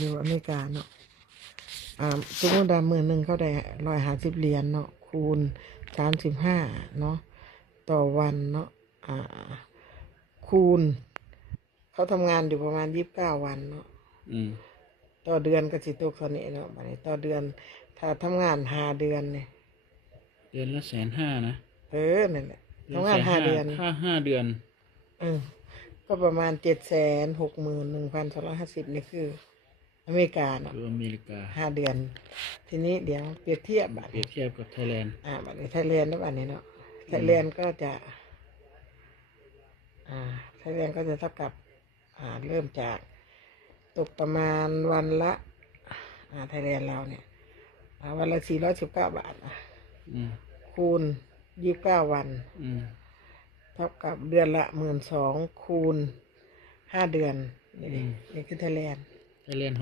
อยู่อเมริกาเนาะอ่าสมมติว่าหมื่นหนึ่งเขาได้ร้อยห้าสิบเหรียญเนาะคูณสามสิบห้าเนาะต่อวันเนาะอ่า คูณ เขาทำงานอยู่ประมาณยี่สิบเก้าวันเนาะอืมต่อเดือนก็สิตกเท่านี้เนาะบัดนี้ต่อเดือน ถ้าทำงานห้าเดือนเนี่ยเดือนละแสนห้านะเออนั่นแหละทำงานห้าเดือนถ้าห้าเดือนเออก็ประมาณเจ็ดแสนหกหมื่นหนึ่งพันสองร้อยห้าสิบนี่คือ อเมริกาเนาะคืออเมริกาห้าเดือน ทีนี้เดี๋ยวเปรียบเทียบบัดเปรียบเทียบกับไทยแลนด์อ่าบัดนี้ไทยแลนด์นะบัดนี้เนาะไทยแลนด์ก็จะ อ่าไทยแลนด์ก็จะเท่ากับ อ่าเริ่มจาก ตกประมาณวันละ อ่าไทยแลนด์เราเนี่ยอ่าวันละสี่ร้อยสิบเก้าบาทอะอืมคูณยี่สิบเก้าวันอืมเท่ากับเดือนละหมื่นสองคูณห้าเดือนนี่ดินี่คือไทยแลนด์ไทยแลนด์